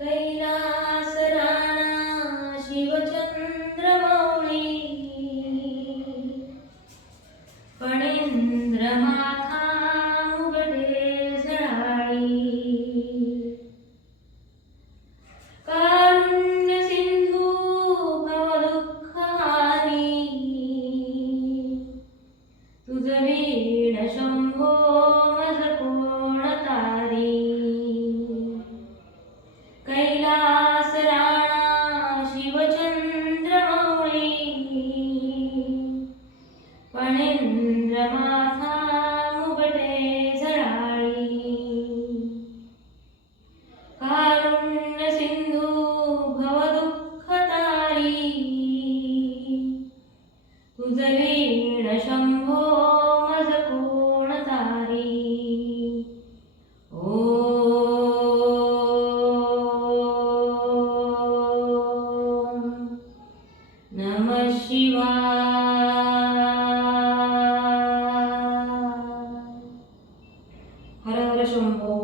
कैलास राणा शिवचंद्रमौळी फणींद्र माथा मुगटे झळाळी कारुण्य सिंधू भवदुःखहारी तुझ वीण शंभो मज कोण तारी कैलास राणा शिवचंद्रमौळी फणींद्र माथा मुगटे झळाळी कारुण्य सिंधू भवदुःखतारी तुझ वीण शंभो मज कोण तारी ओम नमः शिवाय हर हर शंभो